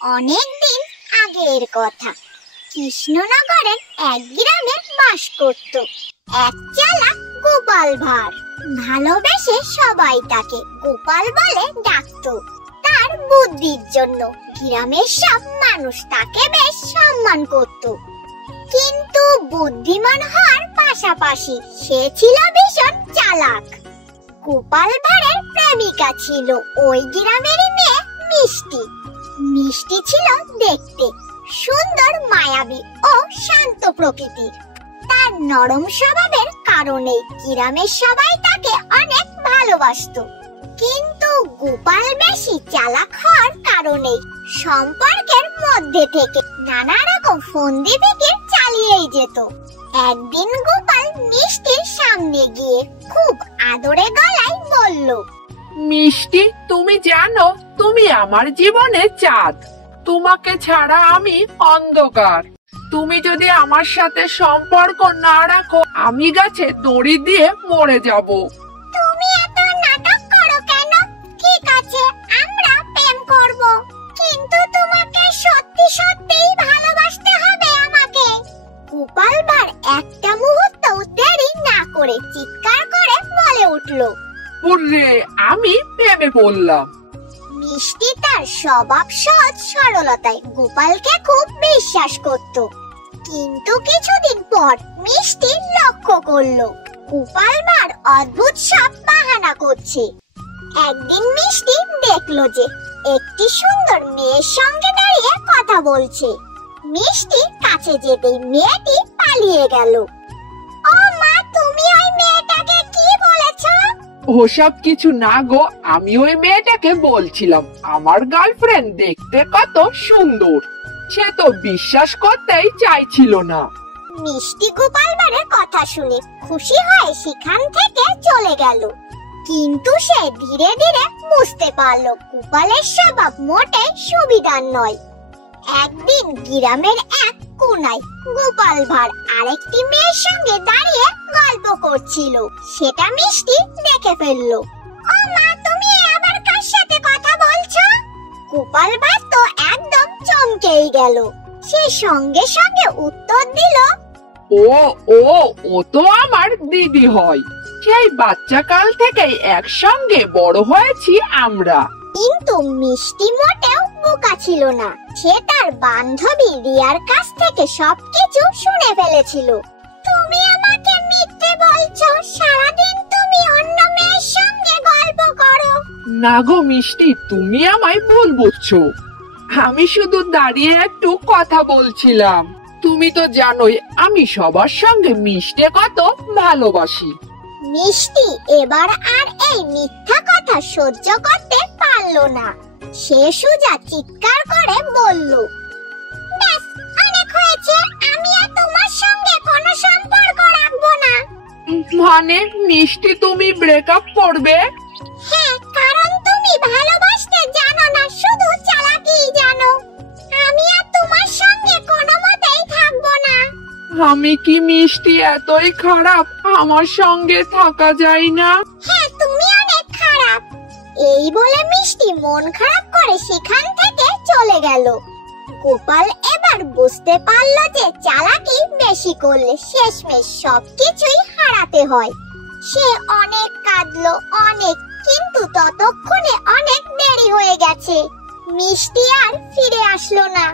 অনেক দিন আগের কথা। কৃষ্ণনগরের এক গ্রামে বাস করত এক চালাক গোপাল ভাঁড়। ভালোবেসে সবাই তাকে গোপাল বলে ডাকতো। তার বুদ্ধির জন্য গ্রামের সব মানুষ তাকে বেশ সম্মান করত। কিন্তু বুদ্ধিমান হওয়ার পাশাপাশি সে ছিল ভীষণ চালাক। গোপাল ভাঁড়ের প্রেমিকা ছিল ওই গ্রামেরই মেয়ে মিষ্টি। মিষ্টি ছিল দেখতে সুন্দর, মায়াবী ও শান্ত প্রকৃতির। তার নরম স্বভাবের কারণে গ্রামের সবাই তাকে অনেক ভালোবাসতো। কিন্তু গোপাল বেশি চালাক হওয়ার কারণে সম্পর্কের মধ্যে থেকে নানা রকম ফন্দি ফিকির চালিয়েই যেত। একদিন গোপাল মিষ্টির সামনে গিয়ে খুব আদরে গলায় বলল, মিষ্টি, তুমি জানো তুমি আমার জীবনের চাঁদ। তোমাকে ছাড়া আমি অন্ধকার। তুমি যদি আমার সাথে সম্পর্ক না রাখো, আমি গাছে দড়ি দিয়ে মরে যাব। তুমি এত নাটক করো কেন? ঠিক আছে, আমরা প্রেম করব, কিন্তু তোমাকে সত্যি সত্যিই ভালোবাসতে হবে আমাকে। গোপাল ভাঁড় একটা মুহূর্ত দেরি না করে চিৎকার করে বলে উঠল, উর্রে, আমি প্রেমে পড়লাম। মিষ্টি তার স্বভাব সহজ সরলতায় গোপালকে খুব বিশ্বাস করত। কিন্তু কিছুদিন পর মিষ্টি লক্ষ্য করলো গোপাল ভাঁড় অদ্ভুত সব বাহানা করছে। একদিন মিষ্টি দেখলো যে একটি সুন্দর মেয়ের সঙ্গে দাঁড়িয়ে কথা বলছে। মিষ্টি কাছে যেতেই মেয়েটি পালিয়ে গেল। ও মা, তুমি ওই মেয়েটাকে কি বলেছো? ওসব কিছু না গো, আমি ওই মেয়েটাকে বলছিলাম আমার গার্লফ্রেন্ড দেখতে কত সুন্দর। সে তো বিশ্বাস করতেই চাইছিল না। মিষ্টি গোপাল ভাঁড়ের কথা শুনে খুশি হয়ে সেখান থেকে চলে গেল। কিন্তু সে ধীরে ধীরে বুঝতে পারলো গোপালের স্বভাব মোটে সুবিধার নয়। একদিন গ্রামের এক কোনায় গোপাল ভাঁড় আরেকটি মেয়ের সঙ্গে দাঁড়িয়ে গল্প করছিল। সেটা মিষ্টি দেখে ফেললো। ও মা, তুমি আবার কার সাথে কথা বলছো? গোপাল ভাঁড় তো একদম চমকেই গেল। সে সঙ্গে সঙ্গে উত্তর দিল, ও ও ও তো আমার দিদি হয়। সেই বাচ্চা কাল থেকেই একসঙ্গে বড় হয়েছি আমরা। কিন্তু মিষ্টি মোটেও বোকা ছিল না। সে তার বান্ধবী রিয়ার কাছ থেকে সবকিছু শুনে ফেলেছিল। তুমি আমাকে মিথ্যে বলছো, সারাদিন তুমি অন্য মেয়ের সঙ্গে গল্প করো। না গো মিষ্টি, তুমি আমায় ভুল বুঝছো। আমি শুধু দাঁড়িয়ে একটু কথা বলছিলাম। তুমি তো জানোই আমি সবার সঙ্গে মিশতে কত ভালোবাসি। মিষ্টি এবার আর এই মিথ্যা কথা সহ্য করতে পারলো না। সে সোজা চিৎকার করে বলল, ব্যাস, অনেক হয়েছে, আমি আর তোমার সঙ্গে কোনো সম্পর্ক রাখবো না। মানে মিষ্টি, তুমি ব্রেকআপ করবে? হ্যাঁ, কারণ তুমি ভালোবাসতে জানো না, শুধু চালাকিই জানো। আমি আর তোমার সঙ্গে কোনো মতেই থাকবো না। আমি কি মিষ্টি এতই খারাপ আমার সঙ্গে থাকা যায় না? হ্যাঁ, তুমি অনেক খারাপ। এই বলে মিষ্টি মন খারাপ করে সেখান থেকে চলে গেল। গোপাল এবার বুঝতে পারলো যে চালাকি বেশি করলে শেষমেশ সবকিছুই হারাতে হয়। সে অনেক কাঁদলো, অনেক, কিন্তু ততক্ষণে অনেক দেরি হয়ে গেছে। মিষ্টি আর ফিরে আসলো না।